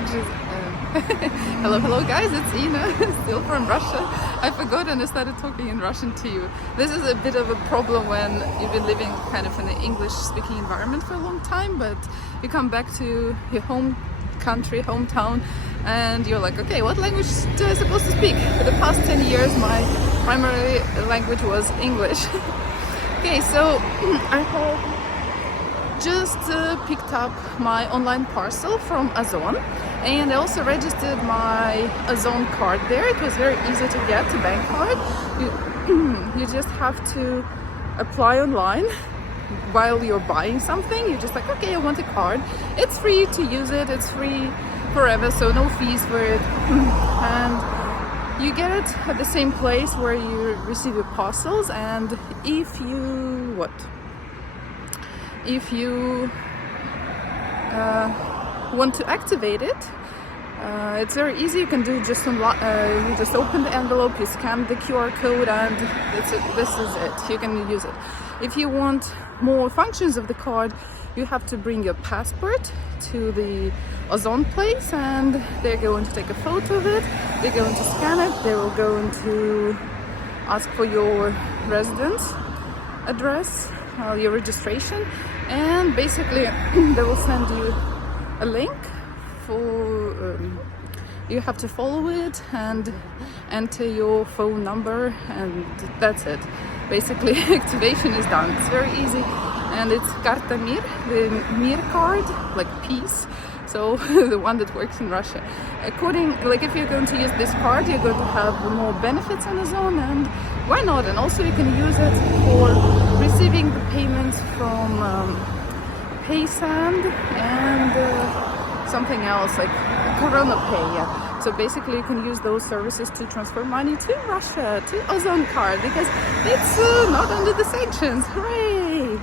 actually hello guys, it's Ina, still from Russia. I forgot and I started talking in Russian to you. This is a bit of a problem when you've been living kind of in an English speaking environment for a long time, but you come back to your home country, hometown, and you're like, okay, what language do I supposed to speak? For the past 10 years my primary language was English. Okay, so I have just picked up my online parcel from Ozon, and I also registered my Ozon card there. It was very easy to get, a bank card. You just have to apply online while you're buying something. You're just like, okay, I want a card. It's free to use it, it's free forever, so no fees for it. And you get it at the same place where you receive your parcels, and if you want to activate it, it's very easy. You can do just you just open the envelope, you scan the QR code, and that's it. This is it. You can use it. If you want more functions of the card, you have to bring your passport to the Ozon place, and they're going to take a photo of it, they're going to scan it, they will going to ask for your residence address, your registration, and basically they will send you a link for you have to follow it and enter your phone number, and that's it. Basically activation is done. It's very easy, and it's Karta Mir, the Mir card, like peace, so the one that works in Russia. Like if you're going to use this card, you're going to have more benefits on Ozon, and why not? And also you can use it for receiving the payments from PaySand and something else like Corona Pay. Yeah. So basically you can use those services to transfer money to Russia, to Ozon card, because it's not under the sanctions. Hooray!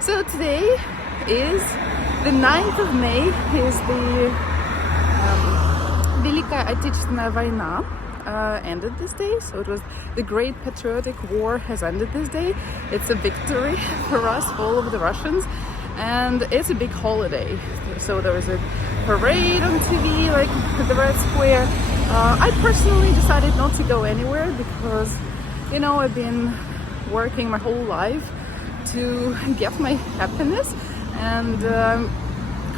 So today is the 9th of May, is the Великая Отечественная война ended this day. So it was the Great Patriotic War has ended this day. It's a victory for us, for all of the Russians, and it's a big holiday. So there was a parade on TV, like at the Red Square. I personally decided not to go anywhere because, you know, I've been working my whole life to get my happiness, and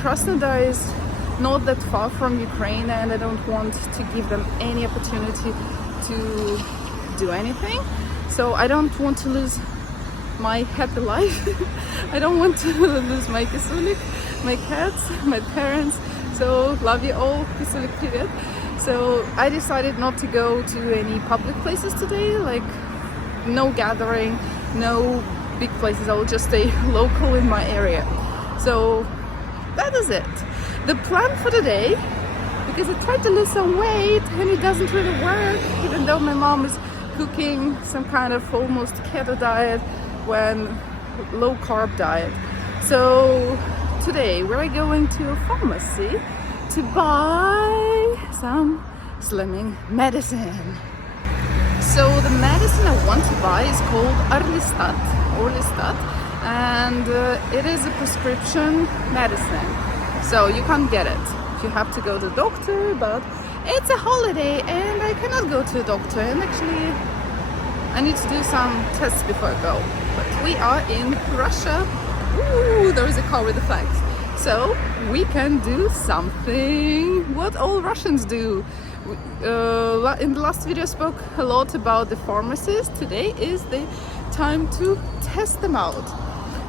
Krasnodar is not that far from Ukraine, and I don't want to give them any opportunity to do anything. So I don't want to lose my happy life. I don't want to lose my kisulik, my cats, my parents. So love you all, kisulik period. So I decided not to go to any public places today, like no gathering, no big places. I will just stay local in my area. So that is it. The plan for today, because I tried to lose some weight and it doesn't really work, even though my mom is cooking some kind of almost keto diet, when low carb diet. So today we're going to a pharmacy to buy some slimming medicine. So the medicine I want to buy is called Orlistat, and it is a prescription medicine. So you can't get it. You have to go to the doctor, but it's a holiday and I cannot go to a doctor, and actually I need to do some tests before I go. But we are in Russia. Ooh, there is a car with a flag. So we can do something what all Russians do. In the last video I spoke a lot about the pharmacies. Today is the time to test them out.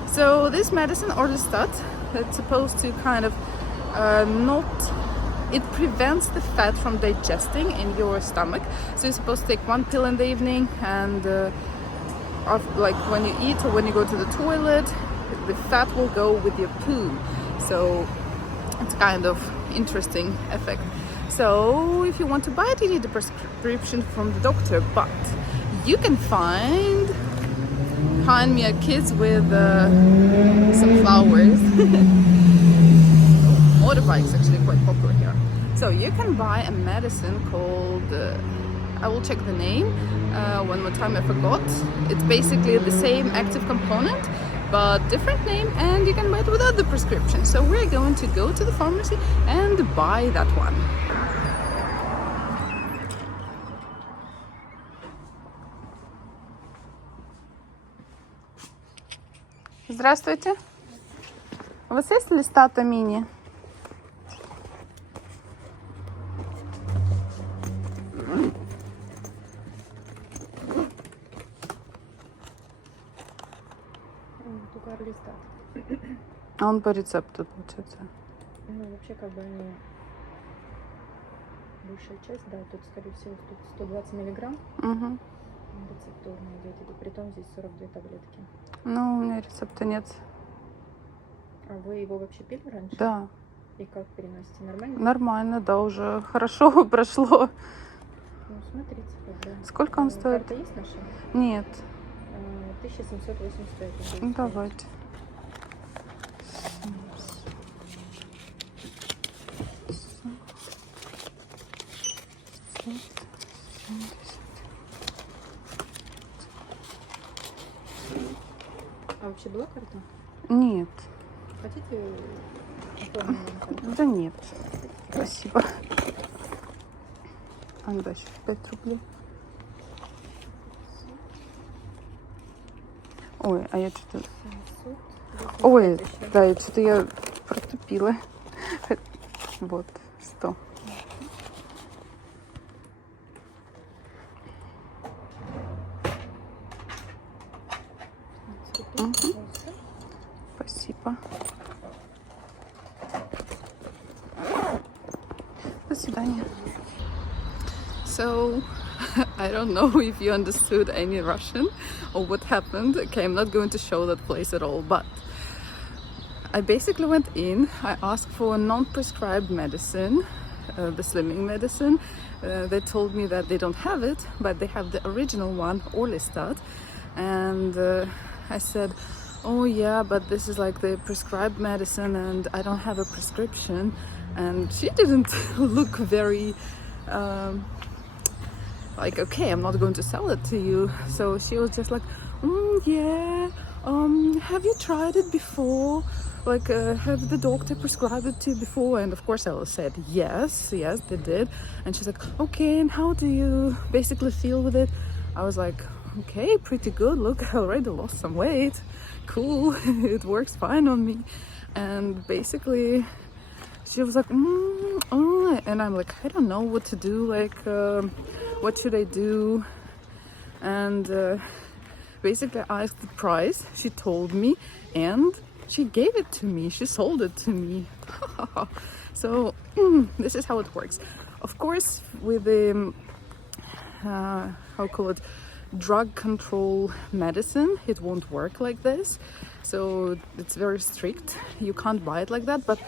So this medicine, Orlistat, it's supposed to kind of it prevents the fat from digesting in your stomach. So you're supposed to take one pill in the evening, and like when you eat or when you go to the toilet, the fat will go with your poo. So it's kind of interesting effect. So if you want to buy it, you need a prescription from the doctor, but you can find me a kids with some flowers. Motorbikes actually quite popular here. So you can buy a medicine called I will check the name one more time, I forgot. It's basically the same active component but different name, and you can buy it without the prescription. So we're going to go to the pharmacy and buy that one. Здравствуйте. У вас есть листата мини? Только листат. А он по рецепту, получается? Ну, вообще, как бы они... Большая часть, да, тут, скорее всего, тут 120 миллиграмм. Угу. Рецептурно идет. И притом здесь 42 таблетки. Ну, у меня рецепта нет. А вы его вообще пили раньше? Да. И как переносите? Нормально? Нормально, да, уже хорошо прошло. Ну, смотрите, как бы. Сколько он стоит? Карта есть наша? Нет. 1785. Ну, давайте. А вообще была карта? Нет. Хотите оформим вам карту? Да нет. Спасибо. А, да, еще 5 рублей. Ой, а я что-то... 785 Ой, еще. да, я что-то протупила. Вот, 100. Угу. Спасибо. До свидания. So, I don't know if you understood any Russian or what happened. Okay, I'm not going to show that place at all, but I basically went in, I asked for a non-prescribed medicine, the slimming medicine. They told me that they don't have it, but they have the original one, Orlistat. And I said, oh yeah, but this is like the prescribed medicine and I don't have a prescription. And she didn't look very like, okay, I'm not going to sell it to you. So she was just like, yeah, have you tried it before? Like, have the doctor prescribed it to you before? And of course I said yes, they did. And she's like, okay, and how do you basically feel with it? I was like, okay, pretty good. Look, I already lost some weight. Cool, it works fine on me. And basically she was like, and I'm like, I don't know what to do, like, what should I do? And basically I asked the price, she told me, and she gave it to me, she sold it to me. So this is how it works. Of course, with the, how call it, drug control medicine, it won't work like this. So it's very strict, you can't buy it like that, but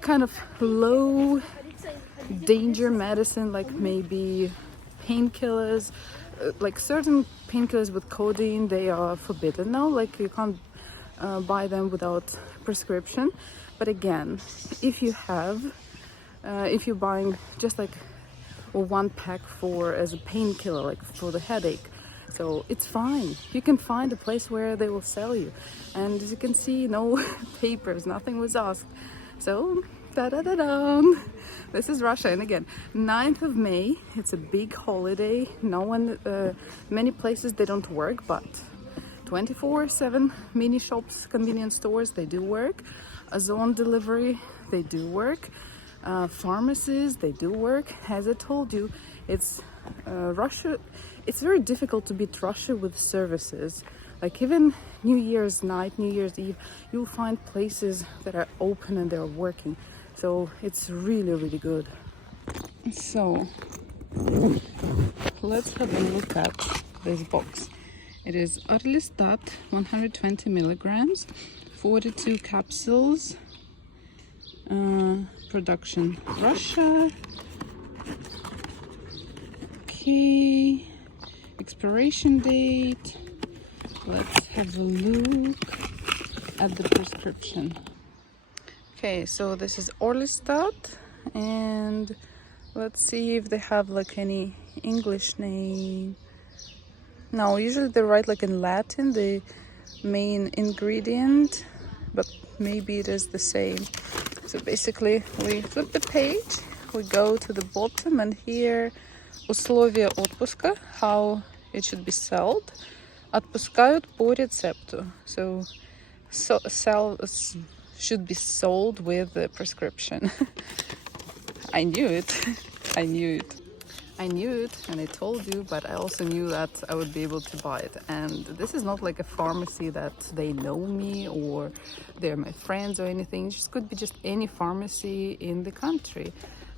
kind of low danger medicine, like maybe painkillers, like certain painkillers with codeine, they are forbidden now, like you can't buy them without prescription. But again, if you have if you're buying just like one pack for as a painkiller, like for the headache, so it's fine, you can find a place where they will sell you. And as you can see, no papers, nothing was asked. So, da-da-da-da! This is Russia, and again, 9th of May, it's a big holiday. No one, many places they don't work, but 24/7 mini shops, convenience stores, they do work. Azon delivery, they do work. Pharmacies, they do work. As I told you, it's Russia. It's very difficult to beat Russia with services. Like even New Year's night, New Year's Eve, you'll find places that are open and they're working. So it's really, really good. So let's have a look at this box. It is Orlistat 120 milligrams, 42 capsules. Production Russia. Okay. Expiration date. Let's have a look at the prescription. Okay, so this is Orlistat, and let's see if they have like any English name. No, usually they write like in Latin the main ingredient, but maybe it is the same. So basically we flip the page, we go to the bottom, and here условия отпуска, how it should be sold. Отпускают по рецепту. So should be sold with a prescription. I knew it. I knew it. I knew it, and I told you, but I also knew that I would be able to buy it. And this is not like a pharmacy that they know me or they're my friends or anything. It just could be just any pharmacy in the country.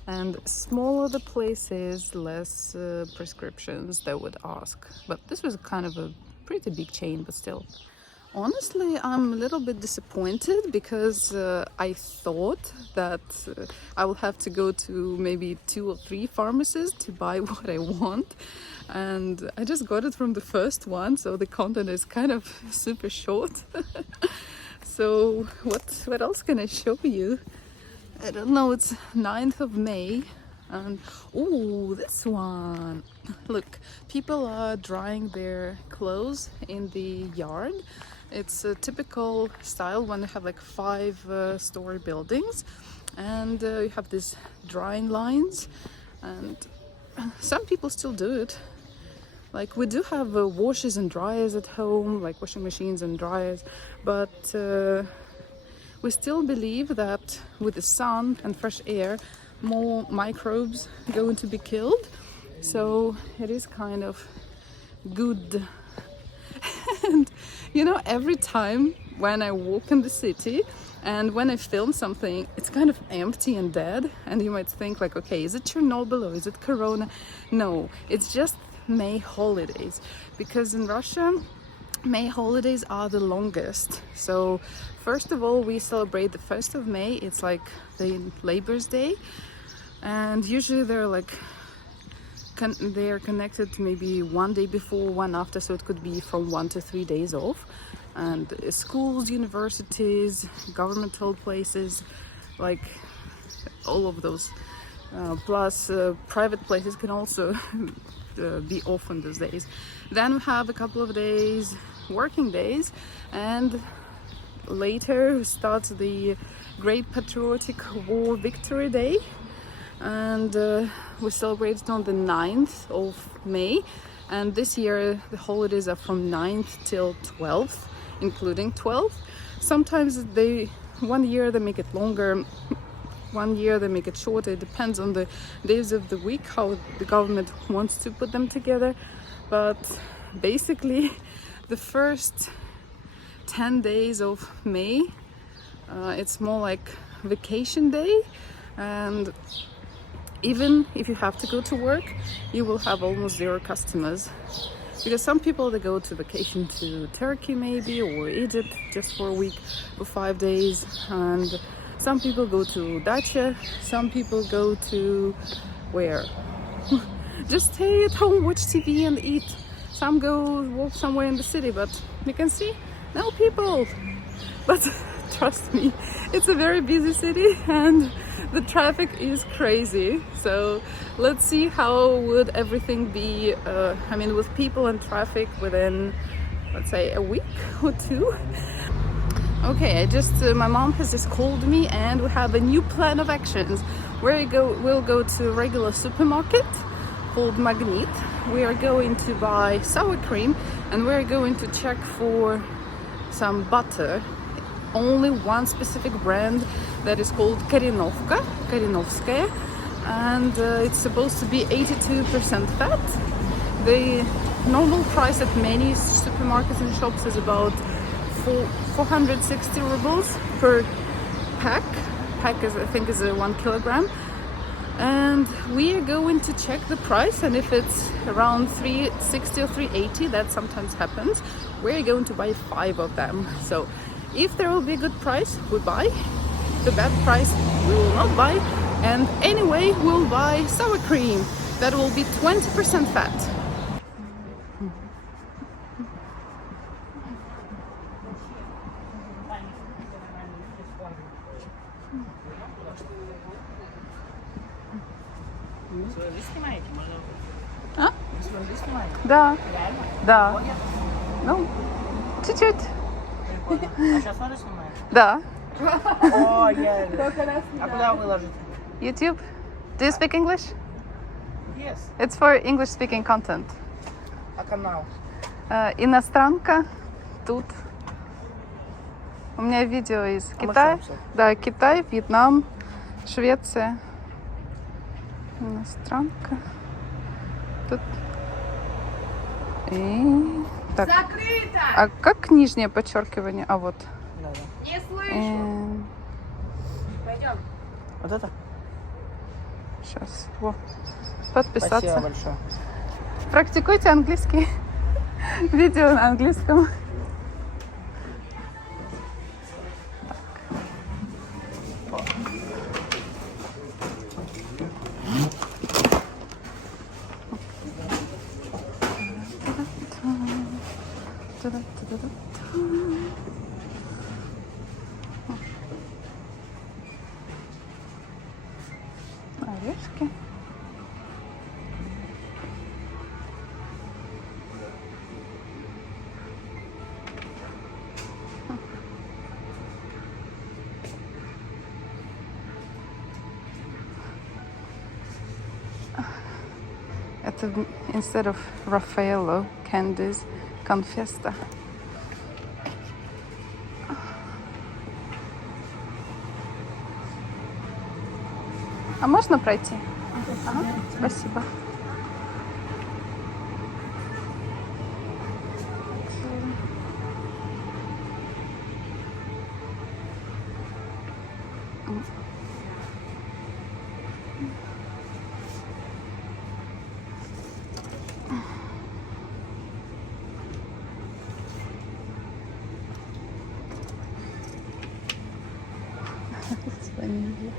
And smaller the places, less prescriptions they would ask. But this was kind of a pretty big chain, but still. Honestly, I'm a little bit disappointed because I thought that I will have to go to maybe 2 or 3 pharmacies to buy what I want. And I just got it from the first one, so the content is kind of super short. So what else can I show you? I don't know, it's 9th of May. And oh, this one! Look, people are drying their clothes in the yard. It's a typical style when you have like 5-story buildings, and you have these drying lines, and some people still do it. Like, we do have washers and dryers at home, like washing machines and dryers, but we still believe that with the sun and fresh air, more microbes going to be killed. So it is kind of good. And you know, every time when I walk in the city and when I film something, it's kind of empty and dead, and you might think like, okay, is it Chernobyl or is it Corona? No, it's just May holidays, because in Russia May holidays are the longest. So first of all, we celebrate the 1st of May. It's like the Labor's Day, and usually they're like they are connected to maybe one day before, one after, so it could be from 1 to 3 days off. And schools, universities, governmental places, like all of those, plus private places can also be off on those days. Then we have a couple of days, working days, and later starts the Great Patriotic War Victory Day, and we celebrate it on the 9th of May, and this year the holidays are from 9th till 12th, including 12th. Sometimes one year they make it longer, one year they make it shorter. It depends on the days of the week, how the government wants to put them together. But basically the first 10 days of May, it's more like vacation day, and even if you have to go to work, you will have almost 0 customers, because some people, they go to vacation to Turkey maybe, or Egypt just for a week or 5 days, and some people go to Dacha, some people go to where? Just stay at home, watch TV and eat. Some go walk somewhere in the city, but you can see no people. But trust me, it's a very busy city and the traffic is crazy. So let's see how would everything be, I mean, with people and traffic within, let's say, a week or 2. Okay, my mom has just called me, and we have a new plan of actions. We'll go to a regular supermarket called Magnet. We are going to buy sour cream, and we're going to check for some butter. Only one specific brand that is called Karinovskaya, and it's supposed to be 82% fat. The normal price at many supermarkets and shops is about 460 rubles per pack. Pack is, I think, is 1 kilogram. And we are going to check the price, and if it's around 360 or 380, that sometimes happens, we're going to buy 5 of them. So if there will be a good price, we buy. The bad price, we will not buy. And anyway, we'll buy sour cream that will be 20% fat. А? Да, да. Ну, чуть-чуть. Прикольно. А сейчас тоже снимаешь? Да. О, я... А куда выложить? YouTube. Do you speak English? Yes. It's for English speaking content. А канал? Иностранка тут. У меня видео из мы Китая. что написали? Да, Китай, Вьетнам, Швеция. Иностранка. Тут. И... Так. Закрыто! А как нижнее подчеркивание? А вот. Да, да. Не слышу. Пойдем. Вот это? Сейчас. Во. Подписаться. Спасибо большое. Практикуйте английский. Видео на английском. Орешки. Это instead of Raffaello candies, Confesta. А можно пройти? Ага, спасибо. Ванилья.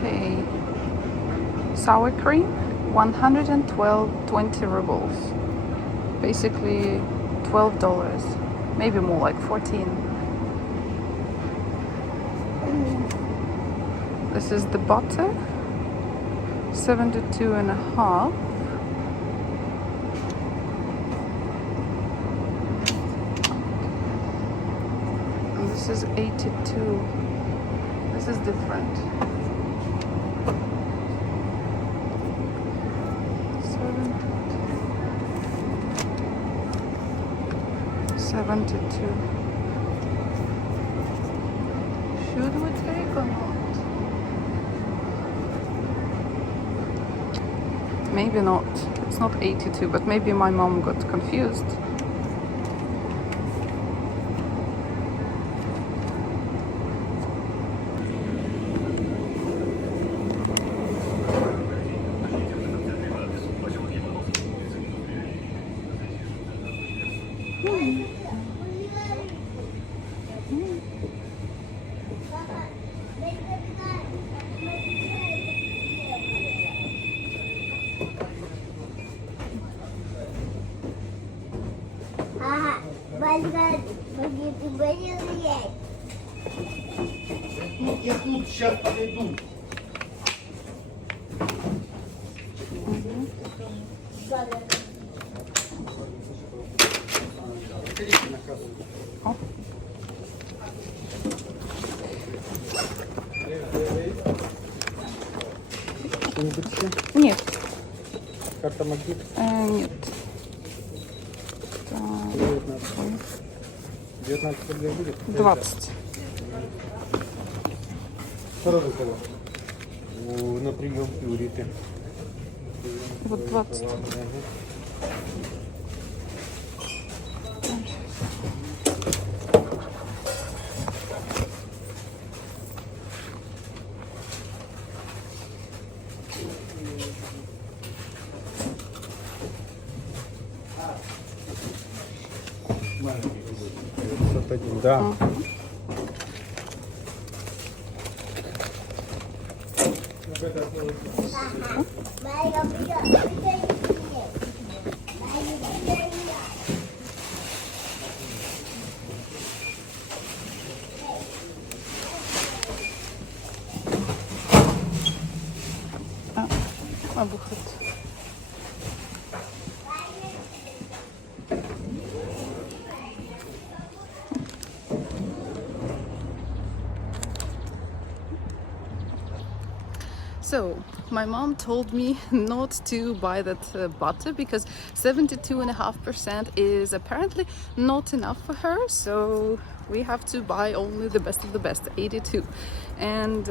Okay. Sour cream, 112.20 rubles. Basically $12. Maybe more, like 14. This is the butter, 72 and a half. And this is 82. This is different. 72. Should we take or not? Maybe not. It's not 82, but maybe my mom got confused. Я тут сейчас подойду. Что-нибудь еще? Нет. Карта магнит? Нет. 19 рублей будет? 20. Сразу кого? На прием у Риты. Вот 20. 901, да. Выход. So, my mom told me not to buy that butter because 72.5% is apparently not enough for her. So we have to buy only the best of the best, 82. And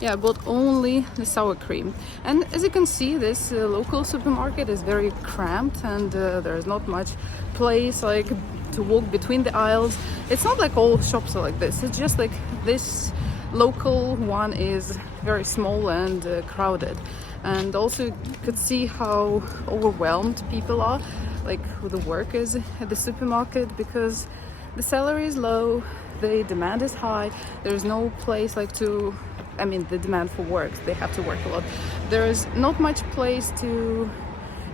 yeah, I bought only the sour cream. And as you can see, this local supermarket is very cramped, and there's not much place like to walk between the aisles. It's not like all shops are like this. It's just like this local one is very small and crowded. And also you could see how overwhelmed people are, like the workers at the supermarket, because the salary is low, the demand is high, there's no place like to, I mean, the demand for work, they have to work a lot. There is not much place to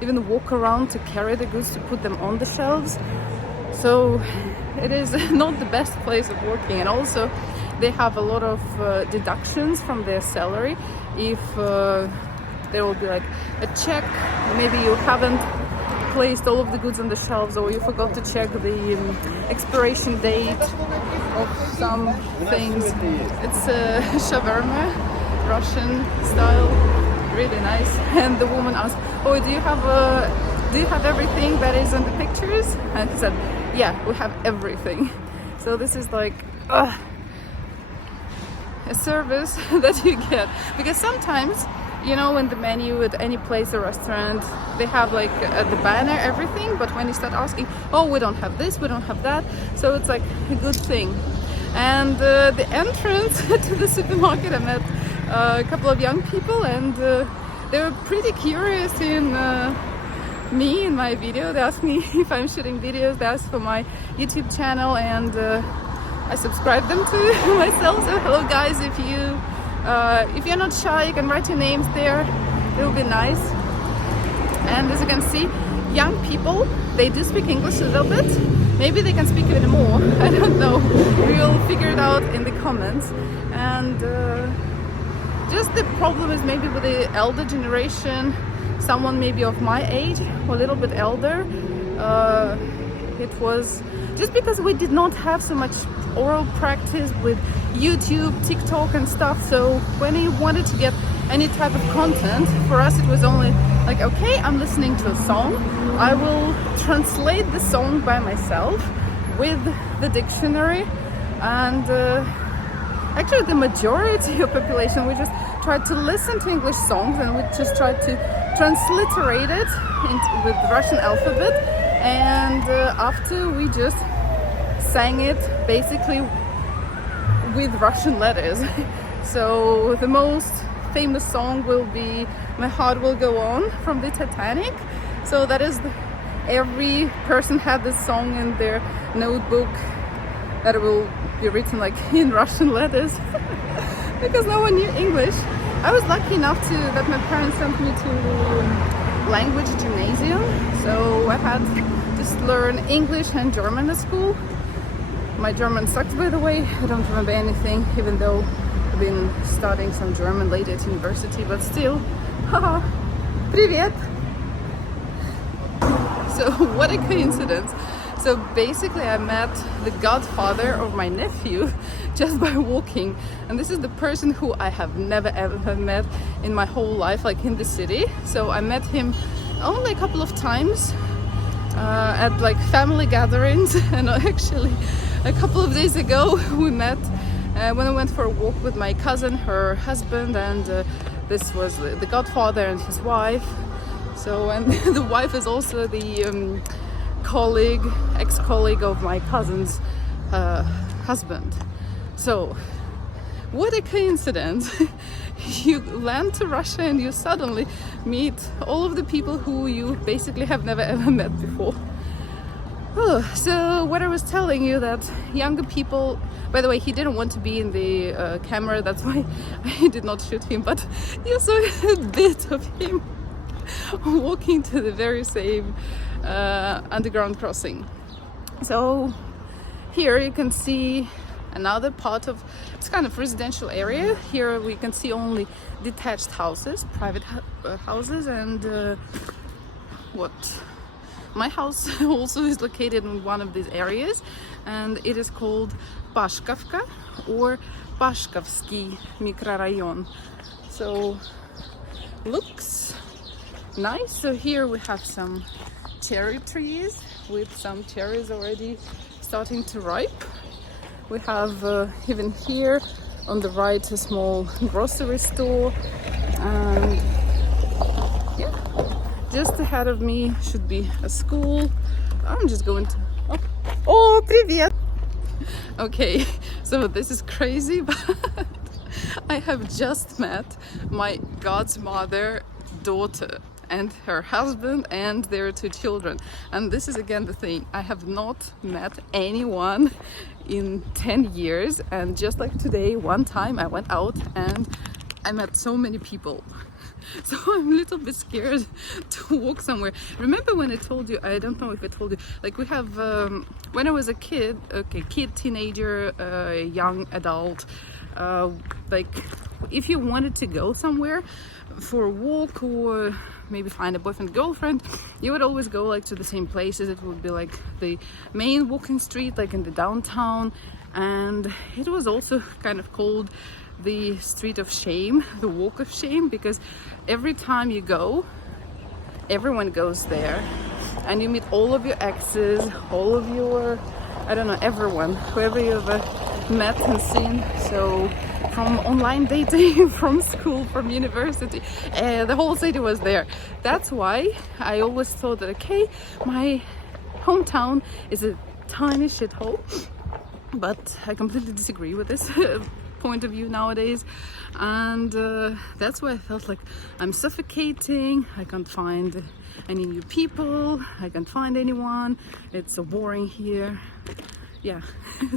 even walk around to carry the goods, to put them on the shelves. So it is not the best place of working. And also they have a lot of deductions from their salary. If there will be like a check, maybe you haven't placed all of the goods on the shelves, or you forgot to check the expiration date of some things. It's shawarma, Russian style, really nice. And the woman asked, "Oh, do you have everything that is in the pictures?" And he said, "Yeah, we have everything." So this is like a service that you get, because sometimes, you know, in the menu at any place or restaurant, they have like at the banner everything, but when you start asking, oh, we don't have this, we don't have that, so it's like a good thing. And the entrance to the supermarket, I met a couple of young people, and they were pretty curious in me in my video. They asked me if I'm shooting videos, they asked for my YouTube channel, and I subscribed them to myself. So hello guys, if you're not shy, you can write your names there, it will be nice. And as you can see, young people, they do speak English a little bit, maybe they can speak a bit more, I don't know, we'll figure it out in the comments. And just the problem is maybe with the elder generation, someone maybe of my age or a little bit elder, it was just because we did not have so much oral practice with YouTube, TikTok and stuff. So when you wanted to get any type of content, for us it was only like, okay, I'm listening to a song, I will translate the song by myself with the dictionary. And actually the majority of population, we just tried to listen to English songs and we just tried to transliterate it with Russian alphabet. And after we just sang it basically with Russian letters. So the most famous song will be My Heart Will Go On from the Titanic. So that is every person had this song in their notebook that will be written like in Russian letters because no one knew English. I was lucky enough that my parents sent me to language gymnasium, so I had to learn English and German at school. My German sucked, by the way. I don't remember anything, even though I've been studying some German later at university, but still, haha, привет! So what a coincidence. So basically I met the godfather of my nephew just by walking, and this is the person who I have never ever met in my whole life, like in the city. So I met him only a couple of times at like family gatherings, and actually a couple of days ago we met when I went for a walk with my cousin, her husband, and this was the godfather and his wife. So, and the wife is also the ex-colleague of my cousin's husband. So what a coincidence. You land to Russia and you suddenly meet all of the people who you basically have never ever met before. Oh, so what I was telling you, that younger people, by the way, he didn't want to be in the camera, that's why I did not shoot him, but you saw a bit of him walking to the very same underground crossing. So here you can see another part of, it's kind of residential area. Here we can see only detached houses, private houses, and my house also is located in one of these areas, and it is called Pashkavka or Pashkavsky microrayon. So looks nice. So here we have some cherry trees with some cherries already starting to ripe. We have even here on the right a small grocery store, and yeah, just ahead of me should be a school. I'm just going to... Oh, привет! Okay, so this is crazy, but I have just met my godmother daughter and her husband and their 2 children. And this is again the thing, I have not met anyone in 10 years, and just like today, one time I went out and I met so many people. So I'm a little bit scared to walk somewhere. Remember when I told you, I don't know if I told you, like we have, when I was a kid, teenager, young adult, like if you wanted to go somewhere for a walk or maybe find a boyfriend, girlfriend, you would always go like to the same places. It would be like the main walking street, like in the downtown, and it was also kind of called the street of shame, the walk of shame, because every time you go, everyone goes there, and you meet all of your exes, all of your, I don't know, everyone, whoever you've met and seen. So from online dating, from school, from university, the whole city was there. That's why I always thought that, okay, my hometown is a tiny shithole, but I completely disagree with this point of view nowadays, and that's why I felt like I'm suffocating. I can't find any new people, I can't find anyone, it's so boring here. Yeah,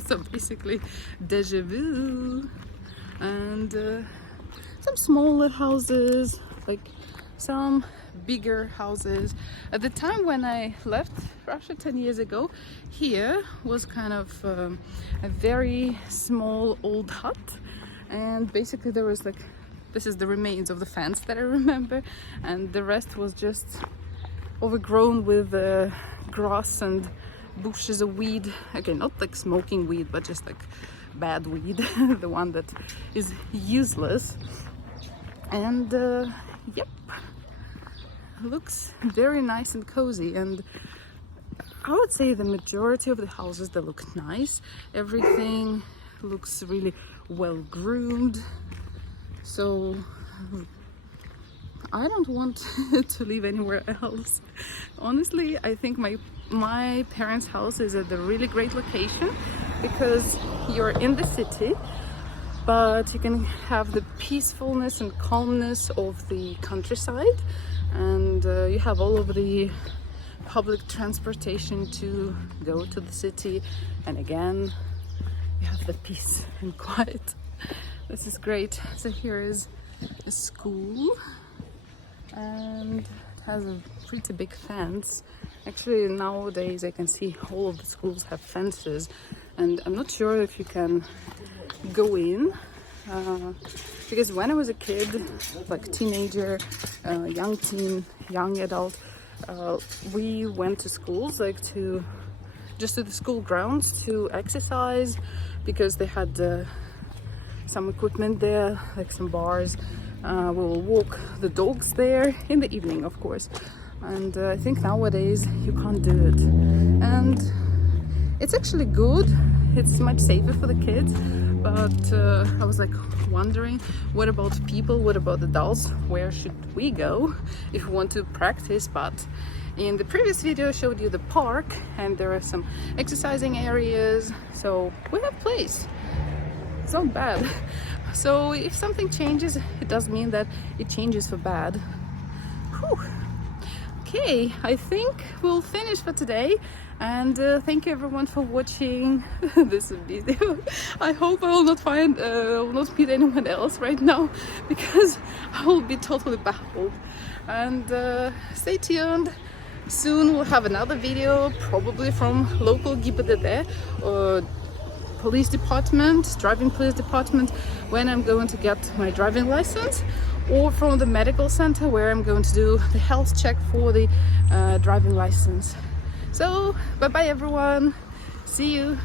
so basically deja vu. And some smaller houses, like some bigger houses. At the time when I left Russia 10 years ago, here was kind of a very small old hut, and basically there was like, this is the remains of the fence that I remember, and the rest was just overgrown with grass and bushes of weed. Okay, not like smoking weed, but just like bad weed, the one that is useless. And yep, looks very nice and cozy, and I would say the majority of the houses, they look nice. Everything looks really well groomed, so I don't want to live anywhere else. Honestly, I think my parents' house is at a really great location, because you're in the city, but you can have the peacefulness and calmness of the countryside, and you have all of the public transportation to go to the city, and again you have the peace and quiet. This is great. So here is a school, and it has a pretty big fence. Actually, nowadays I can see all of the schools have fences, and I'm not sure if you can go in, because when I was a kid, like teenager, young teen, young adult, we went to schools, like just to the school grounds to exercise, because they had some equipment there, like some bars. We will walk the dogs there in the evening, of course. And I think nowadays you can't do it, and it's actually good. It's much safer for the kids, but I was like wondering, what about people, what about adults? Where should we go if we want to practice? But in the previous video I showed you the park, and there are some exercising areas, so we have place. It's not bad. So if something changes, it does mean that it changes for bad. Whew. Okay, I think we'll finish for today, and thank you everyone for watching this video. I hope I will not meet anyone else right now, because I will be totally baffled. And stay tuned. Soon we'll have another video, probably from local GIBDD or police department, driving police department, when I'm going to get my driving license, or from the medical center where I'm going to do the health check for the driving license. So bye bye everyone, see you.